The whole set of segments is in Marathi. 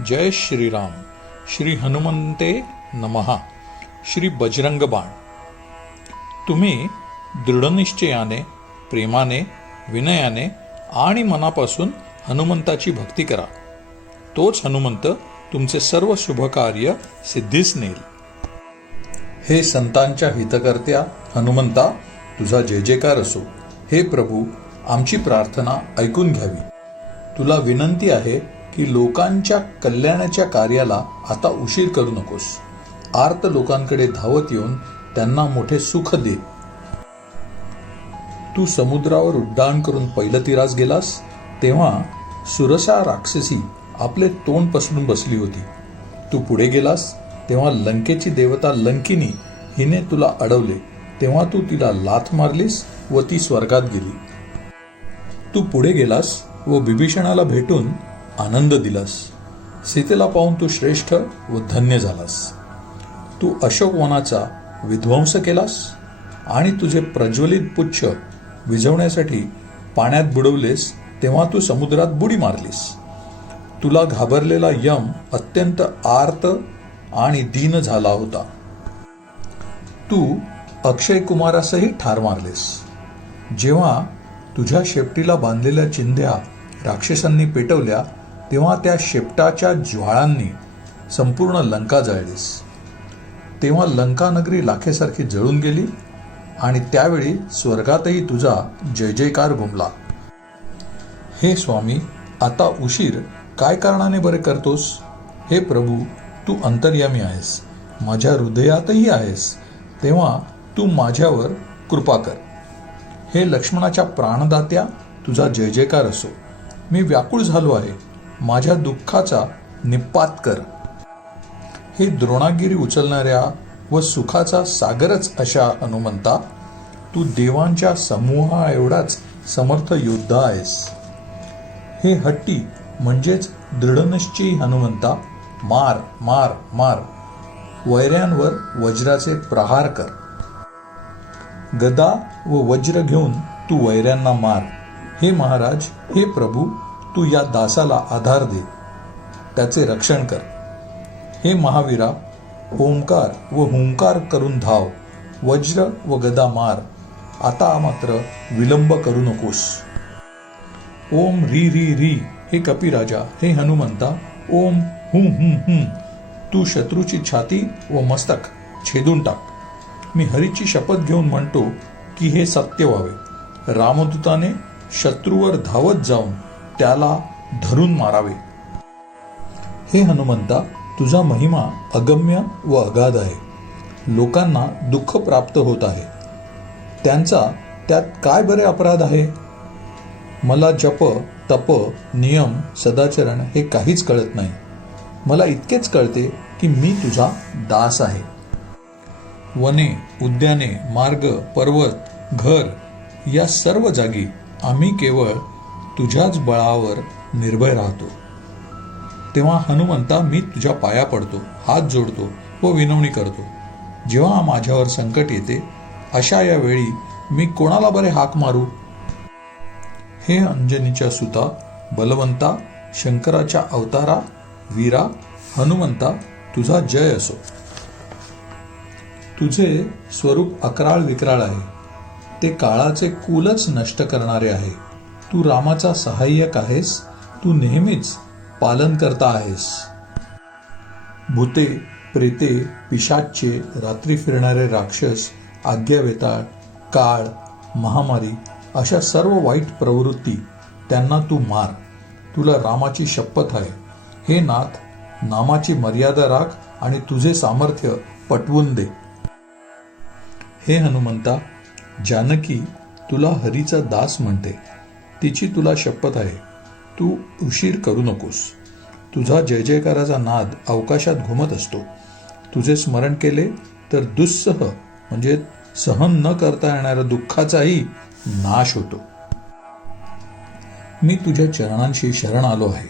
जय श्रीराम. श्री हनुमंते नमहा श्री बजरंग बाण तुम्ही दृढनिश्चयाने प्रेमाने विनयाने आणि मनापासून हनुमंताची भक्ती करा. तोच हनुमंत तुमचे सर्व शुभकार्य सिद्धीस नेईल हे संतांच्या हितकर्त्या हनुमंता तुझा जय जयकार असो हे प्रभू आमची प्रार्थना ऐकून घ्यावी. तुला विनंती आहे की लोकांच्या कल्याणाच्या कार्याला आता उशीर करू नकोस. आर्त लोकांकडे धावत येऊन त्यांना मोठे सुख दे. तू समुद्रावर उड्डाण करून पैलतीरास गेलास तेव्हा सुरसा राक्षसी आपले तोंड पसरून बसली होती. तू पुढे गेलास तेव्हा लंकेची देवता लंकिनी हिने तुला अडवले. तेव्हा तू तिला लाथ मारलीस व ती स्वर्गात गेली. तू पुढे गेलास व बिभीषणाला भेटून आनंद दिलास. सीतेला पाहून तू श्रेष्ठ व धन्य झालास. तू अशोकवनाचा विध्वंस केलास आणि तुझे प्रज्वलित पुच्छ विझवण्यासाठी पाण्यात बुडवलेस तेव्हा तू समुद्रात बुडी मारलीस. तुला घाबरलेला यम अत्यंत आर्त आणि दीन झाला होता. तू अक्षय कुमारासही ठार मारलेस. जेव्हा तुझ्या शेपटीला बांधलेल्या चिंध्या राक्षसांनी पेटवल्या तेव्हा त्या शेपटाच्या ज्वाळांनी संपूर्ण लंका जळलीस. तेव्हा लंकानगरी लाखेसारखी जळून गेली आणि त्यावेळी स्वर्गातही तुझा जय जयकार घुमला. हे स्वामी आता उशीर काय कारणाने बरे करतोस? हे प्रभू तू अंतर्यामी आहेस. माझ्या हृदयातही आहेस. तेव्हा तू माझ्यावर कृपा कर. हे लक्ष्मणाच्या प्राणदात्या तुझा जय जयकार असो. मी व्याकुळ झालो आहे. माझ्या दुःखाचा निपात कर. हे द्रोणागिरी उचलणाऱ्या व सुखाचा सागरच अशा हनुमंता तू देवांच्या समूहा एवढाच समर्थ योद्धा आहेस. हे हट्टी म्हणजेच दृढनिश्चयी हनुमंता मार मार मार वैऱ्यांवर वज्राचे प्रहार कर. गदा व वज्र घेऊन तू वैऱ्यांना मार. हे महाराज हे प्रभू तू या दासाला आधार दे. त्याचे रक्षण कर. हे महावीरा ओंकार व हुंकार करून धाव वज्र व गदा मार. आता मात्र विलंब करू नकोस. ओम री री री हे कपिराजा हे हनुमंता ओम हुं हुं हुं. तू शत्रूची छाती व मस्तक छेदून टाक. मी हरीची शपथ घेऊन म्हणतो की हे सत्य व्हावे. रामदूताने शत्रूवर धावत जाऊन त्याला धरून मारावे. हे हनुमंता तुझा महिमा अगम्य व अगाध आहे. लोकांना दुःख प्राप्त होत आहे. त्यांचा त्यात काय बरे अपराध आहे? मला जप तप नियम सदाचरण हे काहीच कळत नाही. मला इतकेच कळते की मी तुझा दास आहे. वने उद्याने मार्ग पर्वत घर या सर्व जागी आम्ही केवळ तुझ्याच बळावर निर्भय राहतो. तेव्हा हनुमंता मी तुझ्या पाया पडतो हात जोडतो व विनवणी करतो. जेव्हा माझ्यावर संकट येते अशा या वेळी मी कोणाला बरे हाक मारू? हे अंजनीच्या सुता बलवंता शंकराच्या अवतारा वीरा हनुमंता तुझा जय असो. तुझे स्वरूप अकराळ विक्राळ आहे. ते काळाचे कुलच नष्ट करणारे आहे. तू रामाचा सहाय्यक आहेस तू नेहमीच पालन करता आहेस. भूते प्रेते पिशाच्चे रात्री फिरणारे राक्षस आज्ञावेताळ काळ महामारी अशा सर्व वाईट प्रवृत्ती त्यांना तू मार. तुला रामाची शपथ आहे. हे नाथ नामाची मर्यादा राख आणि तुझे सामर्थ्य पटवून दे. हे हनुमंता जानकी तुला हरीचा दास म्हणते. तिची तुला शपथ आहे. तू उशीर करू नकोस. तुझा जय जयकाराचा नाद अवकाशात घुमत असतो. तुझे स्मरण केले तर दुस्सह म्हणजे सहन न करता येणाऱ्या दुःखाचाही नाश होतो. मी तुझ्या चरणांशी शरण आलो आहे.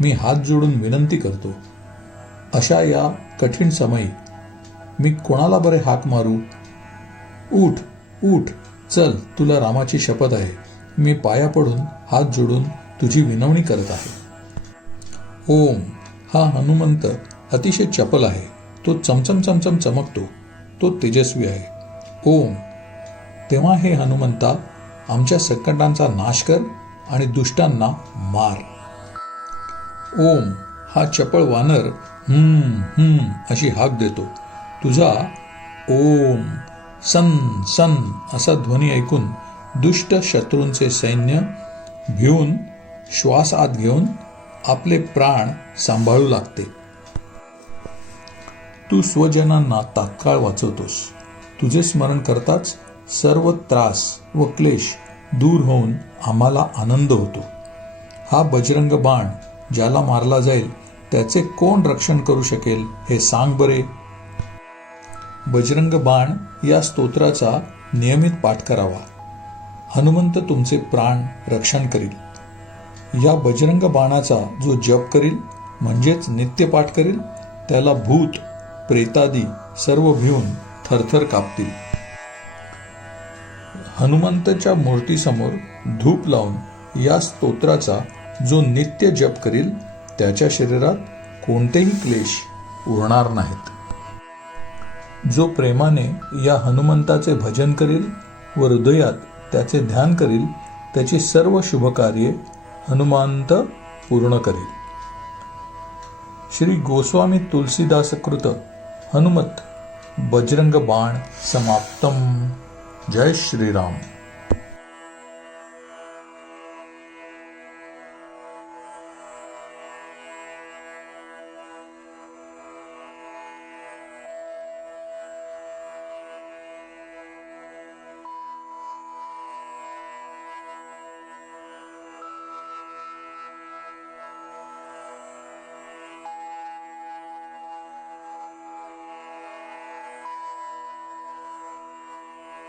मी हात जोडून विनंती करतो. अशा या कठीण समयी मी कोणाला बरे हाक मारू? उठ उठ चल तुला रामाची शपथ आहे. मी पाया पडून हात जोडून तुझी विनवणी करत आहे. ओम हा हनुमंत अतिशय चपल आहे. तो चमचम चमचम चमकतो. तो तेजस्वी आहे. ओम तेव्हा हे हनुमंता आमच्या संकटांचा नाश कर आणि दुष्टांना मार. ओम हा चपळ वानर हम्म हम्म अशी हाक देतो. तुझा ओम सन सन असा ध्वनी ऐकून दुष्ट शत्रूंचे सैन्य भिवून श्वास आत घेऊन आपले प्राण सांभाळू लागते. तू स्वजनांना तात्काळ वाचवतोस. तुझे स्मरण करताच सर्व त्रास व क्लेश दूर होऊन आम्हाला आनंद होतो. हा बजरंग बाण ज्याला मारला जाईल त्याचे कोण रक्षण करू शकेल हे सांग बरे. बजरंग बाण या स्तोत्राचा नियमित पाठ करावा. हनुमंत तुमचे प्राण रक्षण करील. या बजरंग बाणाचा जो जप करील म्हणजेच नित्य पाठ करील त्याला भूत प्रेतादी सर्व भिवून थरथर कापतील. हनुमंतच्या मूर्तीसमोर धूप लावून या स्तोत्राचा जो नित्य जप करील त्याच्या शरीरात कोणतेही क्लेश उरणार नाहीत. जो प्रेमाने या हनुमंताचे भजन करील व हृदयात त्याचे ध्यान करील त्याची सर्व शुभकार्ये हनुमंत पूर्ण करील. श्री गोस्वामी तुलसीदास कृत हनुमत बजरंग बाण समाप्तम. जय श्रीराम.